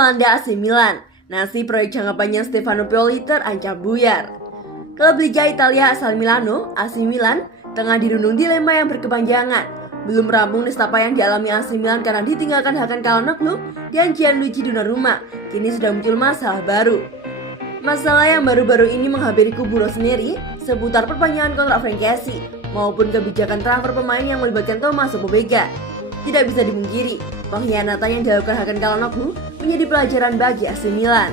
melanda AC Milan. Nasib proyek jangka panjang Stefano Pioli terancam buyar. Klub Liga Italia asal Milano, AC Milan, tengah dirundung dilema yang berkepanjangan. Belum rampung nestapa yang dialami AC Milan karena ditinggalkan Hakan Calhanoglu dan Gianluigi Donnarumma. Kini sudah muncul masalah baru. Masalah yang baru-baru ini menghampiri kubu Rossoneri seputar perpanjangan kontrak Frank Kessie maupun kebijakan transfer pemain yang melibatkan Tommaso Pobega. Tidak bisa dipungkiri, pengkhianatan yang dilakukan Hakan Calhanoglu menjadi pelajaran bagi AC Milan.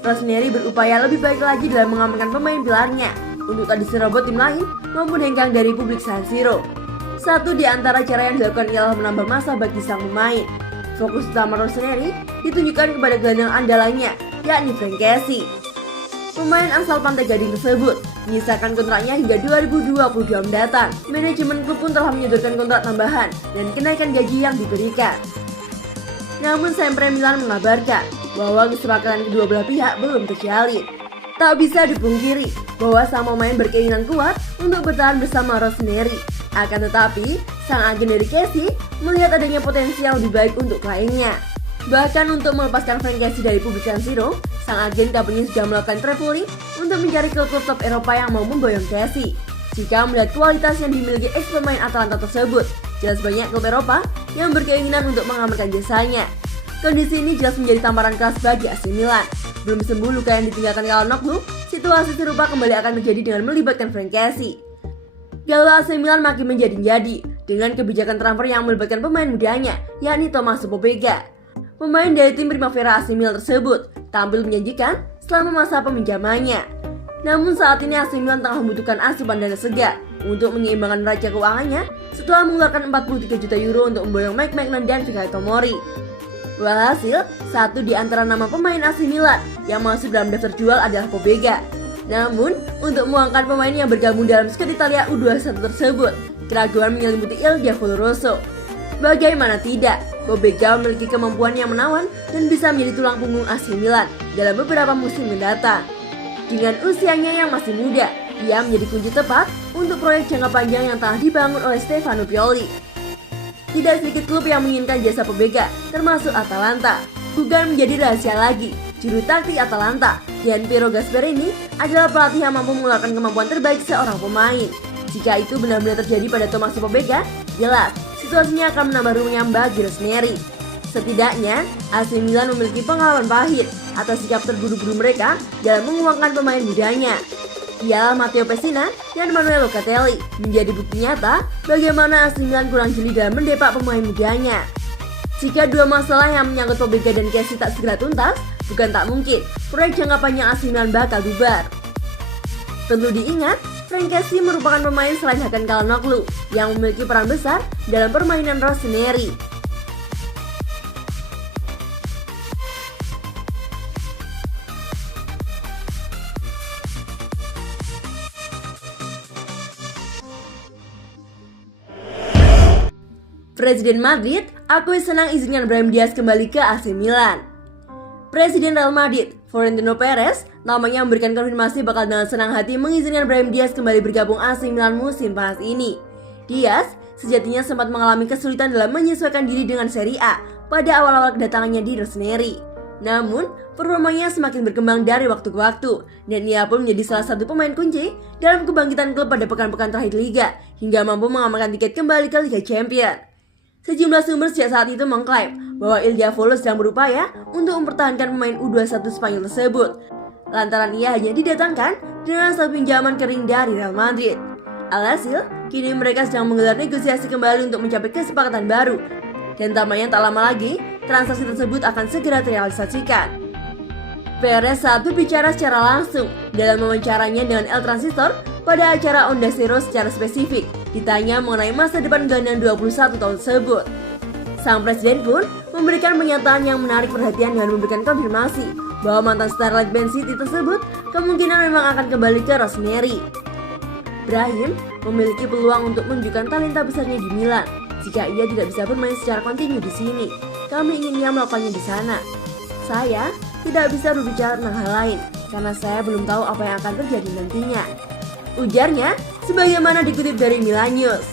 Rossoneri berupaya lebih baik lagi dalam mengamankan pemain pilarnya untuk tak diserobot tim lain maupun hengkang dari publik San Siro. Satu di antara cara yang dilakukan ialah menambah masa bagi sang pemain. Fokus utama Rossoneri ditunjukkan kepada gelandang andalannya, yakni Frank Kessie. Pemain asal Pantai Gading tersebut menyisakan kontraknya hingga 2022 mendatang. Manajemen klub pun telah menyodorkan kontrak tambahan dan kenaikan gaji yang diberikan. Namun Sempre Milan mengabarkan bahwa kesepakatan kedua belah pihak belum terjalin. Tak bisa dipungkiri bahwa sang pemain berkeinginan kuat untuk bertahan bersama Rossoneri. Akan tetapi, sang agen dari Kessie melihat adanya potensi yang lebih baik untuk kliennya. Bahkan untuk melepaskan Frank Kessie dari publik San Siro, sang agen kabarnya sudah melakukan traveling untuk mencari klub-klub top Eropa yang mau memboyong Kessie. Jika melihat kualitas yang dimiliki ex-pemain Atalanta tersebut, jelas banyak klub Eropa yang berkeinginan untuk mengamankan jasanya. Kondisi ini jelas menjadi tamparan keras bagi AC Milan. Belum sembuh luka yang ditinggalkan Calhanoglu, situasi serupa kembali akan terjadi dengan melibatkan Frank Kessie. Galau AC Milan makin menjadi-jadi dengan kebijakan transfer yang melibatkan pemain mudanya, yakni Tommaso Pobega. Pemain dari tim Primavera AC Milan tersebut tampil menjanjikan selama masa peminjamannya. Namun saat ini AC Milan tengah membutuhkan asupan dana segar untuk menyeimbangkan neraca keuangannya setelah mengeluarkan 43 juta euro untuk memboyong Mike Maignan dan Fikayo Tomori. Walhasil, satu di antara nama pemain AC Milan yang masuk dalam daftar jual adalah Pobega. Namun, untuk menguangkan pemain yang bergabung dalam skuad Italia U21 tersebut, keraguan menyelimuti Il Diavolo Rosso. Bagaimana tidak, Pobega memiliki kemampuan yang menawan dan bisa menjadi tulang punggung AC Milan dalam beberapa musim mendatang. Dengan usianya yang masih muda, ia menjadi kunci tepat untuk proyek jangka panjang yang telah dibangun oleh Stefano Pioli. Tidak sedikit klub yang menginginkan jasa Pobega, termasuk Atalanta. Bukan menjadi rahasia lagi, juru taktik Atalanta, Gianpiero Gasperini, adalah pelatih yang mampu mengeluarkan kemampuan terbaik seorang pemain. Jika itu benar-benar terjadi pada Tommaso Pobega, jelas situasinya akan menambah runyam bagi Rossoneri. Setidaknya, AC Milan memiliki pengalaman pahit atas sikap terburu-buru mereka dalam menguangkan pemain mudanya. Ialah Matteo Pessina dan Manuel Locatelli menjadi bukti nyata bagaimana AC Milan kurang jeli dalam mendepak pemain mudanya. Jika dua masalah yang menyangkut Pobega dan Kessie tak segera tuntas, bukan tak mungkin proyek jangka panjang AC Milan bakal bubar. Tentu diingat, Frank Kessie merupakan pemain selain Hakan Calhanoglu yang memiliki peran besar dalam permainan Rossoneri. Presiden Madrid akui senang izinkan Brahim Diaz kembali ke AC Milan. Presiden Real Madrid, Florentino Perez, namanya memberikan konfirmasi bakal dengan senang hati mengizinkan Brahim Diaz kembali bergabung AC Milan musim panas ini. Diaz sejatinya sempat mengalami kesulitan dalam menyesuaikan diri dengan Serie A pada awal-awal kedatangannya di Rossoneri. Namun, performanya semakin berkembang dari waktu ke waktu, dan ia pun menjadi salah satu pemain kunci dalam kebangkitan klub pada pekan-pekan terakhir Liga, hingga mampu mengamankan tiket kembali ke Liga Champions. Sejumlah sumber sejak saat itu mengklaim bahwa Il Diavolo sedang berupaya untuk mempertahankan pemain U21 Spanyol tersebut, lantaran ia hanya didatangkan dengan hasil pinjaman kering dari Real Madrid. Alhasil, kini mereka sedang menggelar negosiasi kembali untuk mencapai kesepakatan baru, dan tampaknya tak lama lagi transaksi tersebut akan segera terrealisasikan. Perez saat berbicara secara langsung dalam wawancaranya dengan El Transistor pada acara Onda Cero secara spesifik ditanya mengenai masa depan gelandang 21 tahun tersebut. Sang presiden pun memberikan pernyataan yang menarik perhatian dengan memberikan konfirmasi bahwa mantan Starlight Band City tersebut kemungkinan memang akan kembali ke Rossoneri. Brahim memiliki peluang untuk menunjukkan talenta besarnya di Milan. Jika ia tidak bisa bermain secara kontinu di sini, kami ingin ia melakukannya di sana. Saya tidak bisa berbicara tentang hal lain karena saya belum tahu apa yang akan terjadi nantinya, ujarnya sebagaimana dikutip dari Milan News.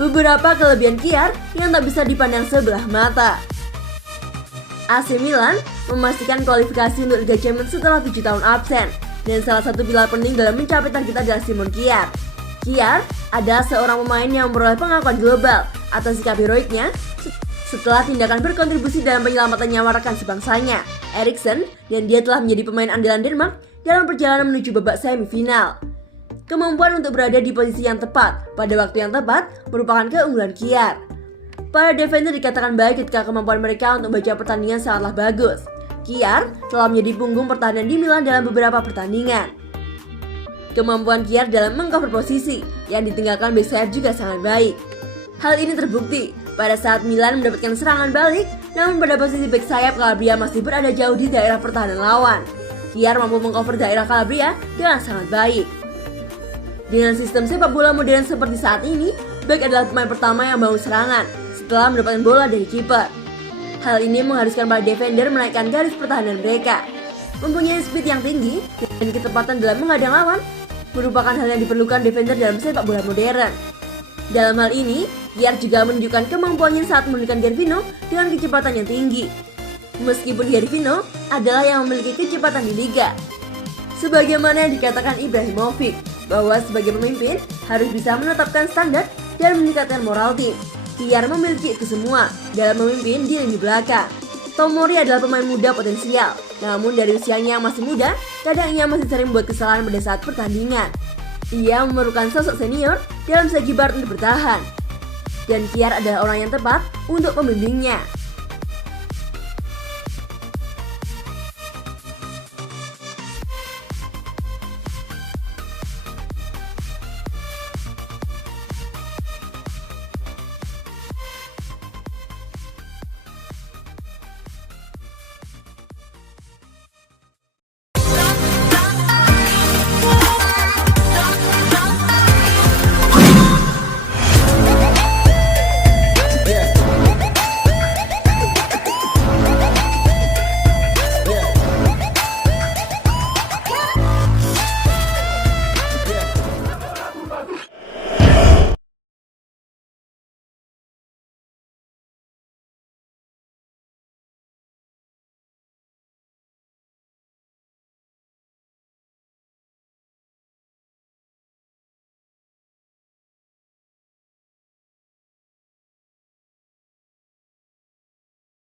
beberapa kelebihan Kiar yang tak bisa dipandang sebelah mata. AC Milan memastikan kualifikasi untuk Liga Champions setelah 7 tahun absen, dan salah satu pilar penting dalam mencapai target adalah Simon Kjær. Kjær adalah seorang pemain yang memperoleh pengakuan global atas sikap heroiknya setelah tindakan berkontribusi dalam penyelamatan nyawa rekan sebangsanya, Eriksen, dan dia telah menjadi pemain andalan Denmark dalam perjalanan menuju babak semifinal. Kemampuan untuk berada di posisi yang tepat pada waktu yang tepat merupakan keunggulan Kjær. Para defender dikatakan baik ketika kemampuan mereka untuk membaca pertandingan sangatlah bagus. Kjær telah menjadi punggung pertahanan di Milan dalam beberapa pertandingan. Kemampuan Kjær dalam mengcover posisi yang ditinggalkan bek sayap juga sangat baik. Hal ini terbukti pada saat Milan mendapatkan serangan balik, namun pada posisi bek sayap Calabria masih berada jauh di daerah pertahanan lawan. Kjær mampu mengcover daerah Calabria dengan sangat baik. Dengan sistem sepak bola modern seperti saat ini, bek adalah pemain pertama yang bangun serangan setelah mendapatkan bola dari kiper. Hal ini mengharuskan para defender menaikkan garis pertahanan mereka. Mempunyai speed yang tinggi dan ketepatan dalam menghadang lawan merupakan hal yang diperlukan defender dalam sepak bola modern. Dalam hal ini, Kjær juga menunjukkan kemampuannya saat menurunkan Gervinho dengan kecepatan yang tinggi. Meskipun Gervinho adalah yang memiliki kecepatan di liga. Sebagaimana yang dikatakan Ibrahimovic, bahwa sebagai pemimpin harus bisa menetapkan standar dan meningkatkan moral tim. Kjær memiliki itu semua dalam memimpin di lini belakang. Tomori adalah pemain muda potensial, namun dari usianya yang masih muda, kadang ia masih sering membuat kesalahan pada saat pertandingan. Ia memerlukan sosok senior dalam segi bar untuk bertahan. Dan Kjær adalah orang yang tepat untuk membimbingnya.